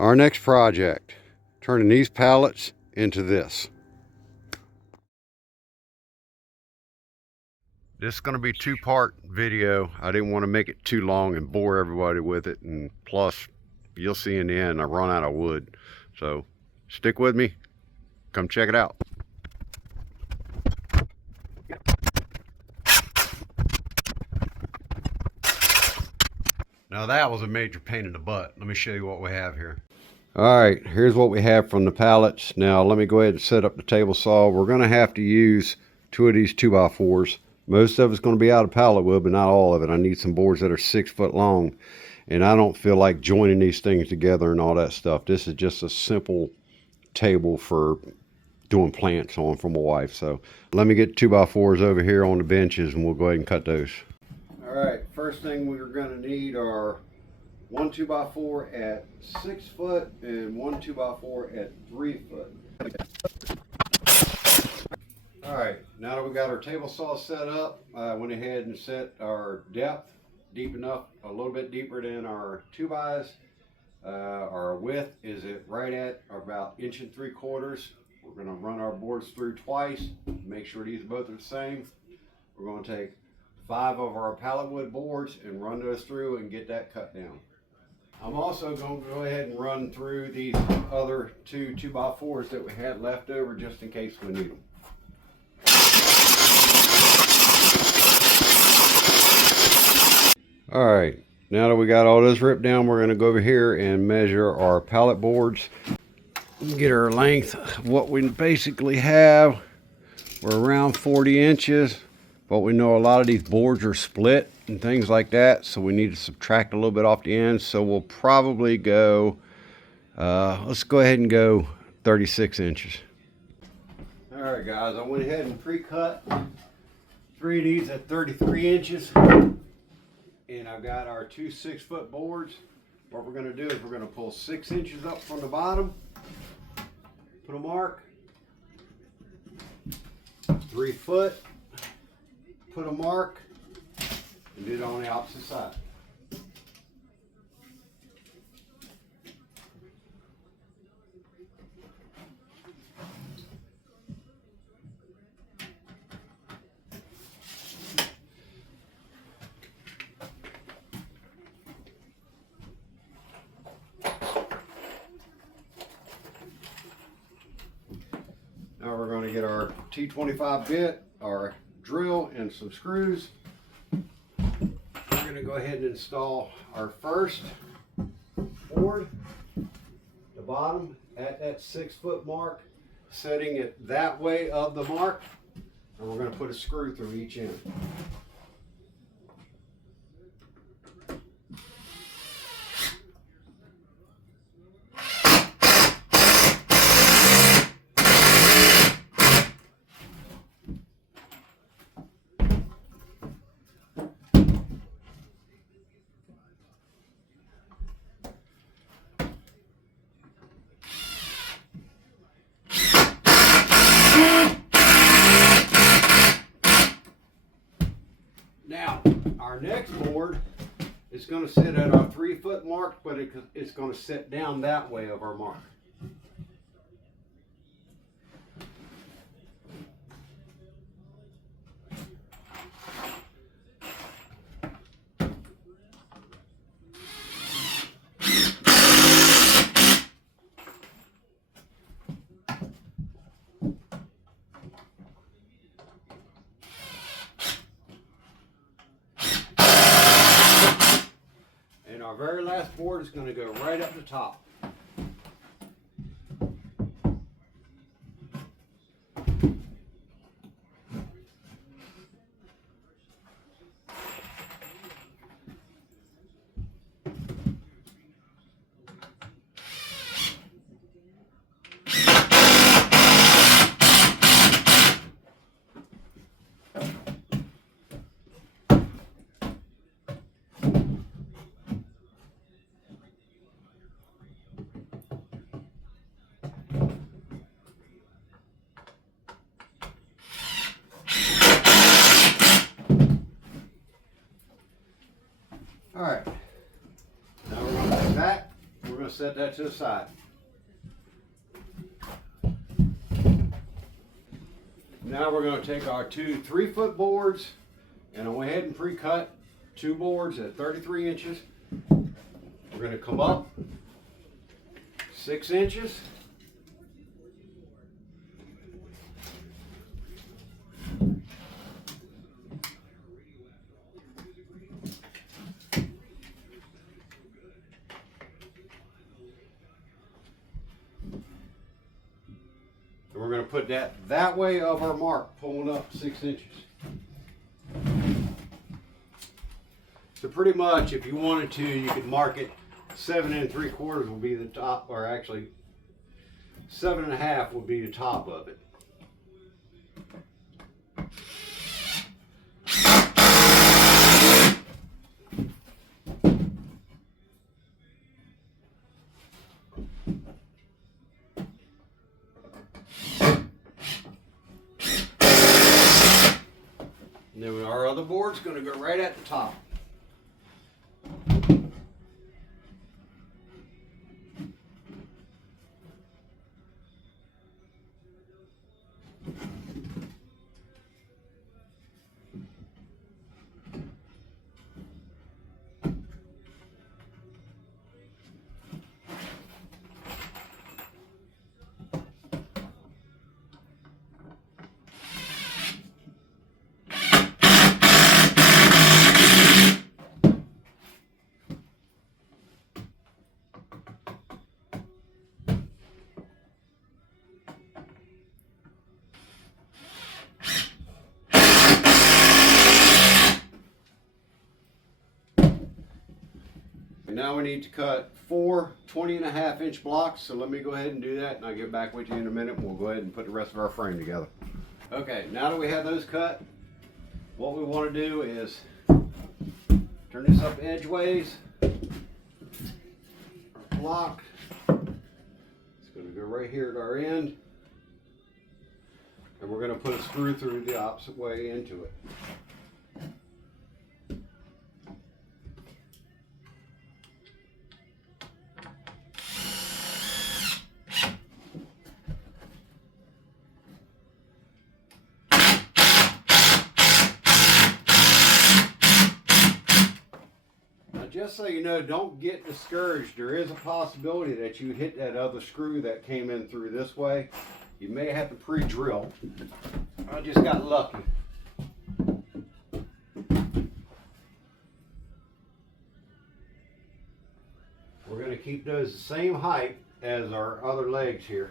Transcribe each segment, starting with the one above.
Our next project, turning these pallets into this. This is going to be a two-part video. I didn't want to make it too long and bore everybody with it, and plus you'll see in the end I run out of wood. So stick with me, come check it out. Now that was a major pain in the butt. Let me show you what we have here. All right, here's what we have from the pallets. Now let me go ahead and set up the table saw. We're going to have to use 2 of these 2x4s. Most of it's going to be out of pallet wood, but not all of it. I need some boards that are 6 foot long, and I don't feel like joining these things together and all that stuff. This is just a simple table for doing plants on for my wife. So let me get 2x4s over here on the benches and we'll go ahead and cut those. All right, first thing we're going to need are 1 2x4 at 6 foot and 1 2x4 at 3 foot. All right, now that we got our table saw set up, I went ahead and set our depth deep enough, a little bit deeper than our 2x. Our width is right at about 1 3/4 inches. We're going to run our boards through twice, make sure these both are the same. We're going to take 5 of our pallet wood boards and run those through and get that cut down. I'm also going to go ahead and run through these other 2 2x4s that we had left over just in case we need them. All right, now that we got all this ripped down, we're going to go over here and measure our pallet boards. Get our length of what we basically have. We're around 40 inches, but we know a lot of these boards are split and things like that, so we need to subtract a little bit off the end. So we'll probably go, let's go ahead and go 36 inches. All right, guys, I went ahead and pre-cut 3 of these at 33 inches. And I've got our 2 6 foot boards. What we're going to do is we're going to pull 6 inches up from the bottom, put a mark, 3 foot, put a mark, and do it on the opposite side. Now we're going to get our T25 bit, our drill, and some screws. We're going to go ahead and install our first board, the bottom at that 6 foot mark, setting it that way of the mark, and we're going to put a screw through each end. Now, our next board is going to sit at our 3 foot mark, but it's going to sit down that way of our mark. Our very last board is going to go right up the top. set that to the side. Now we're going to take our two 3-foot boards, and I went ahead and pre-cut 2 boards at 33 inches. We're going to come up 6 inches. And we're going to put that way of our mark, pulling up 6 inches. So pretty much, if you wanted to, you could mark it 7 3/4 will be the top, or actually 7 1/2 would be the top of it. And then our other board's going to go right at the top. Now we need to cut 4 20 1/2 inch blocks, so let me go ahead and do that, and I'll get back with you in a minute and we'll go ahead and put the rest of our frame together. Okay, now that we have those cut, what we want to do is turn this up edgeways. Our block, it's going to go right here at our end, and we're going to put a screw through the opposite way into it. Just so you know, don't get discouraged. There is a possibility that you hit that other screw that came in through this way. You may have to pre-drill. I just got lucky. We're going to keep those the same height as our other legs here.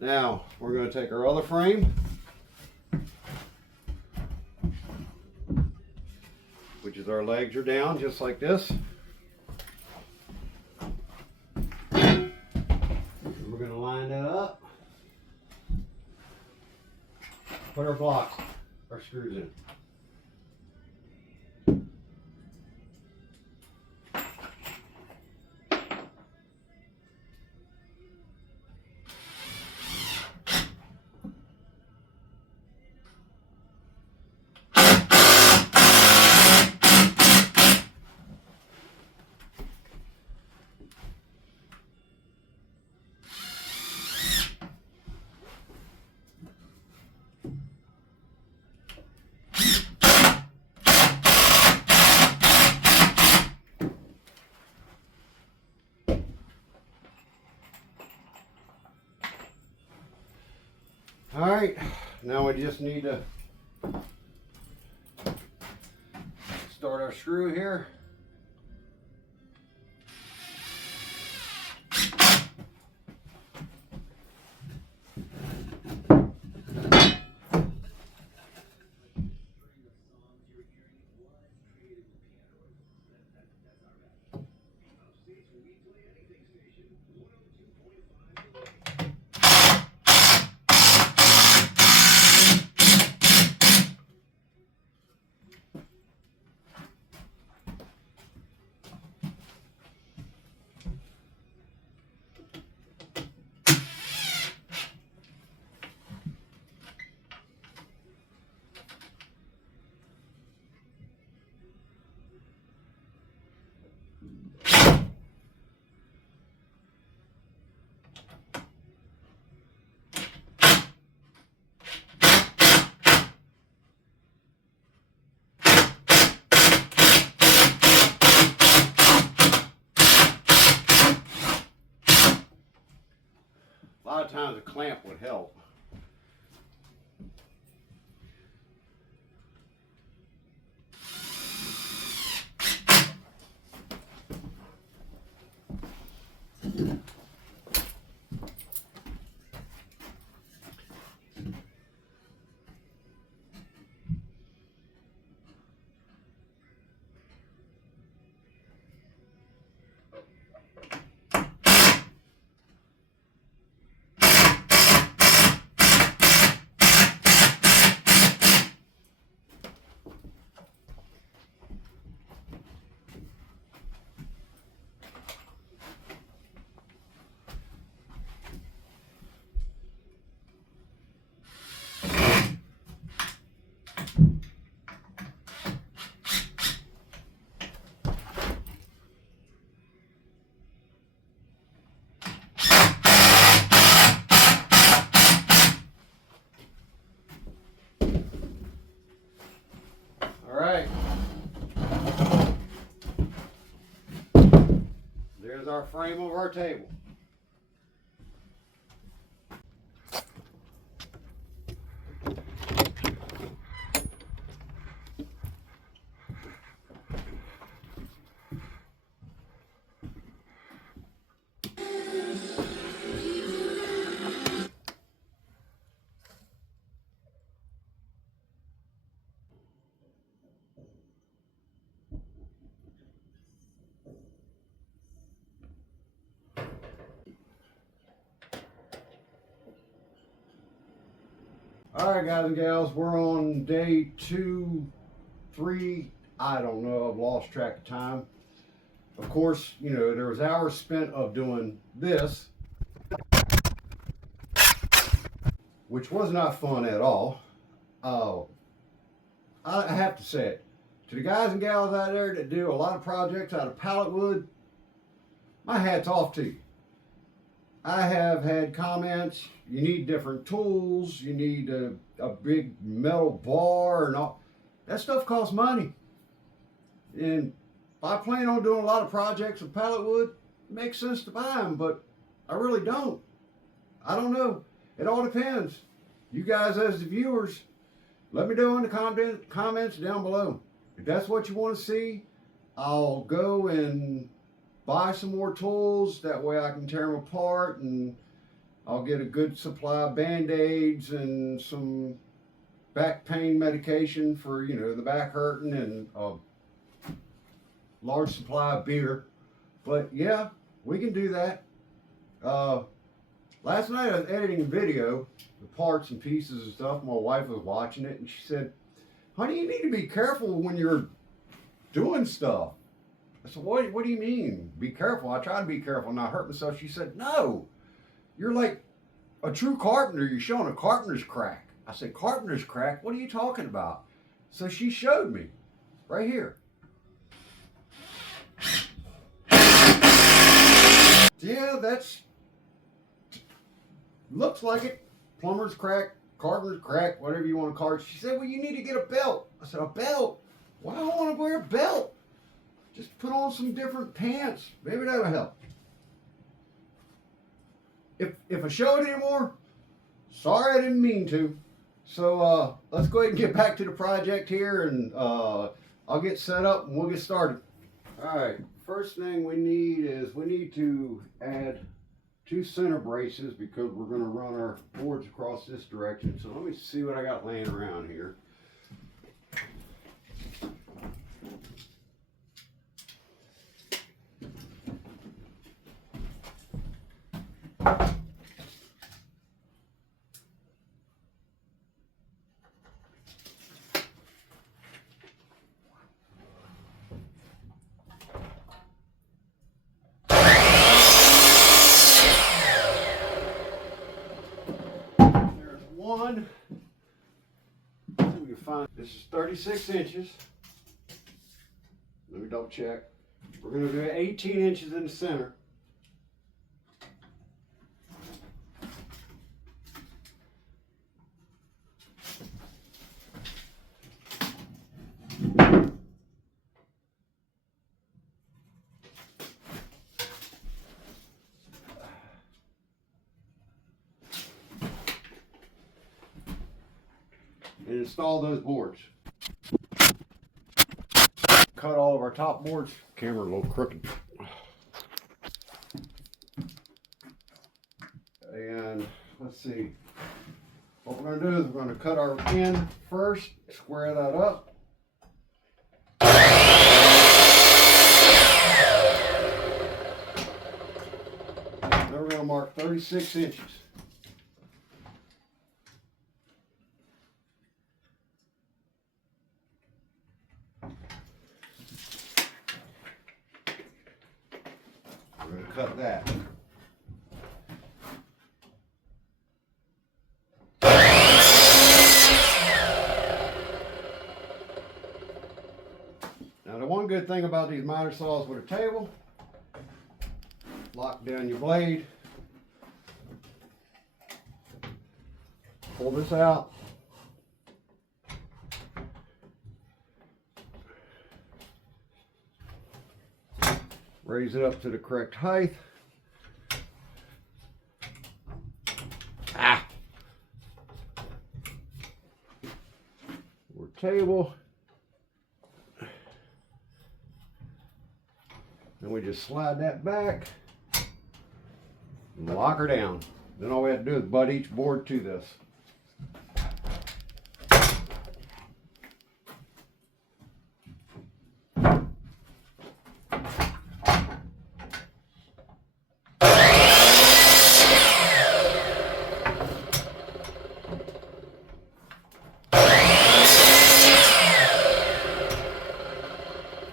Now, we're going to take our other frame, which is our legs are down just like this. And we're going to line that up, put our blocks, our screws in. All right, now we just need to start our screw here. A lot of times a clamp would help. All right. There's our frame of our table. All right, guys and gals, we're on day 2, 3, I don't know, I've lost track of time. Of course, you know, there was hours spent of doing this, which was not fun at all. I have to say it, to the guys and gals out there that do a lot of projects out of pallet wood, my hat's off to you. I have had comments, you need different tools, you need a big metal bar and all. That stuff costs money. And if I plan on doing a lot of projects with pallet wood, it makes sense to buy them, but I really don't. I don't know. It all depends. You guys as the viewers, let me know in the comments down below. If that's what you want to see, I'll go and buy some more tools. That way I can tear them apart, and I'll get a good supply of Band-Aids and some back pain medication for, you know, the back hurting, and a large supply of beer. But yeah, we can do that. Last night I was editing a video, the parts and pieces and stuff. My wife was watching it and she said, "Honey, you need to be careful when you're doing stuff." I said, what do you mean? Be careful. I try to be careful and not hurt myself. She said, "No, you're like a true carpenter. You're showing a carpenter's crack." I said, "Carpenter's crack? What are you talking about?" So she showed me right here. Yeah, that's, looks like it. Plumber's crack, carpenter's crack, whatever you want to call it. She said, "Well, you need to get a belt." I said, "A belt? Why do I want to wear a belt? Just put on some different pants. Maybe that'll help." If I show it anymore, sorry, I didn't mean to. So let's go ahead and get back to the project here, and I'll get set up and we'll get started. All right, first thing we need is we need to add 2 center braces because we're going to run our boards across this direction. So let me see what I got laying around here. One, we can find, this is 36 inches. Let me double check. We're going to do 18 inches in the center. And install those boards. Cut all of our top boards. Camera a little crooked. And let's see. What we're going to do is we're going to cut our end first, square that up. Then we're going to mark 36 inches. We're going to cut that. Now the one good thing about these miter saws with a table, lock down your blade, pull this out, raise it up to the correct height. Or table. Then we just slide that back and lock her down. Then all we have to do is butt each board to this.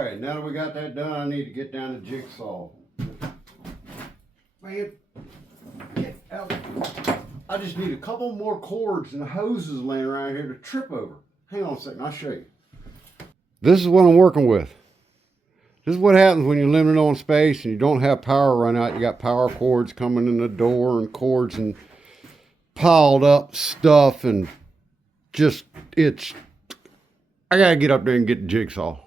Alright, now that we got that done, I need to get down the jigsaw. Man, get out. I just need a couple more cords and hoses laying around here to trip over. Hang on a second, I'll show you. This is what I'm working with. This is what happens when you're limited on space and you don't have power run out. You got power cords coming in the door and cords and piled up stuff, and just, I gotta get up there and get the jigsaw.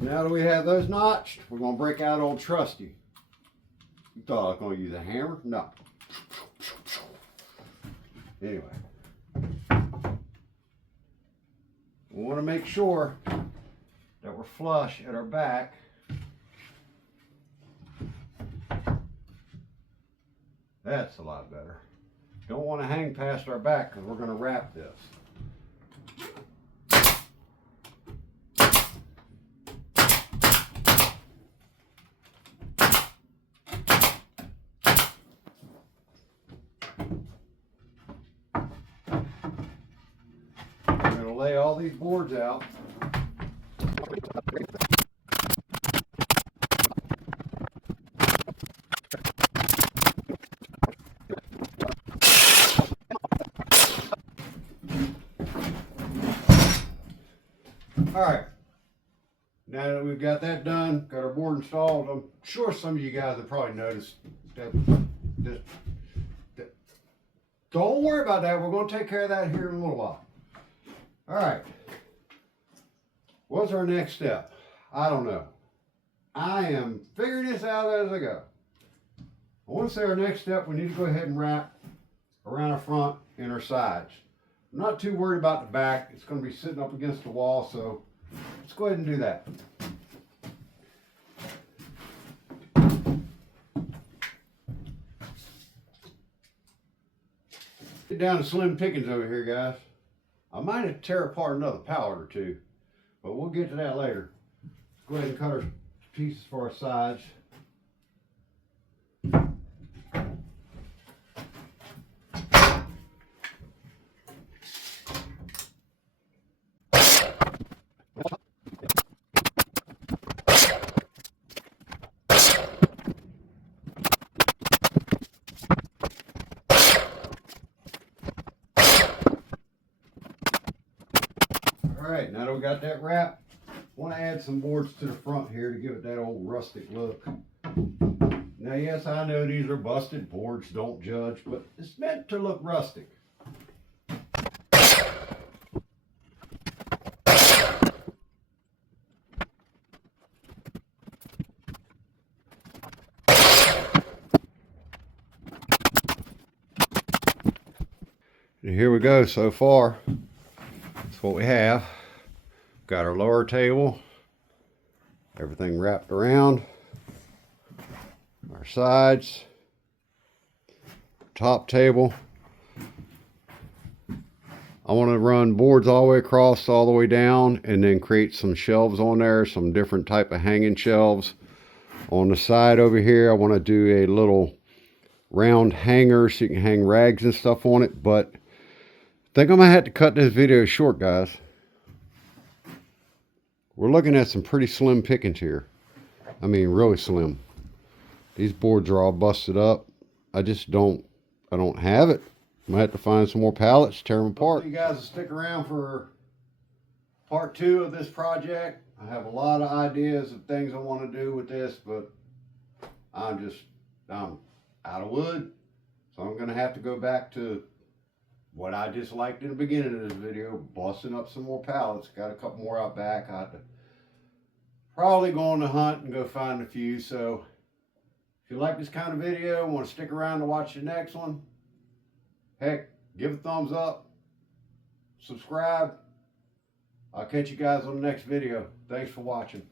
Now that we have those notched, we're going to break out old Trusty. You thought I was going to use a hammer? No. Anyway. We want to make sure that we're flush at our back. That's a lot better. Don't want to hang past our back because we're going to wrap this. Lay all these boards out. All right, now that we've got that done, got our board installed, I'm sure some of you guys have probably noticed that don't worry about that. We're going to take care of that here in a little while. All right, what's our next step? I don't know. I am figuring this out as I go. I want to say our next step, we need to go ahead and wrap around our front and our sides. I'm not too worried about the back. It's going to be sitting up against the wall, so let's go ahead and do that. Get down to slim pickings over here, guys. I might have to tear apart another pallet or two, but we'll get to that later. Let's go ahead and cut our pieces for our sides. Alright, now that we got that wrap, I want to add some boards to the front here to give it that old rustic look. Now yes, I know these are busted boards, don't judge, but it's meant to look rustic. And here we go so far. That's what we have. Got our lower table, everything wrapped around, our sides, top table. I want to run boards all the way across, all the way down, and then create some shelves on there, some different type of hanging shelves. On the side over here, I want to do a little round hanger so you can hang rags and stuff on it, but I think I'm going to have to cut this video short, guys. We're looking at some pretty slim pickings here. I mean, really slim. These boards are all busted up. I don't have it. I'm gonna have to find some more pallets, tear them apart. Hopefully you guys will stick around for part 2 of this project. I have a lot of ideas of things I want to do with this, but I'm out of wood. So I'm gonna have to go back to what I just liked in the beginning of this video, busting up some more pallets. Got a couple more out back. I have to probably go on the hunt and go find a few. So if you like this kind of video and want to stick around to watch the next one, heck, give a thumbs up, subscribe. I'll catch you guys on the next video. Thanks for watching.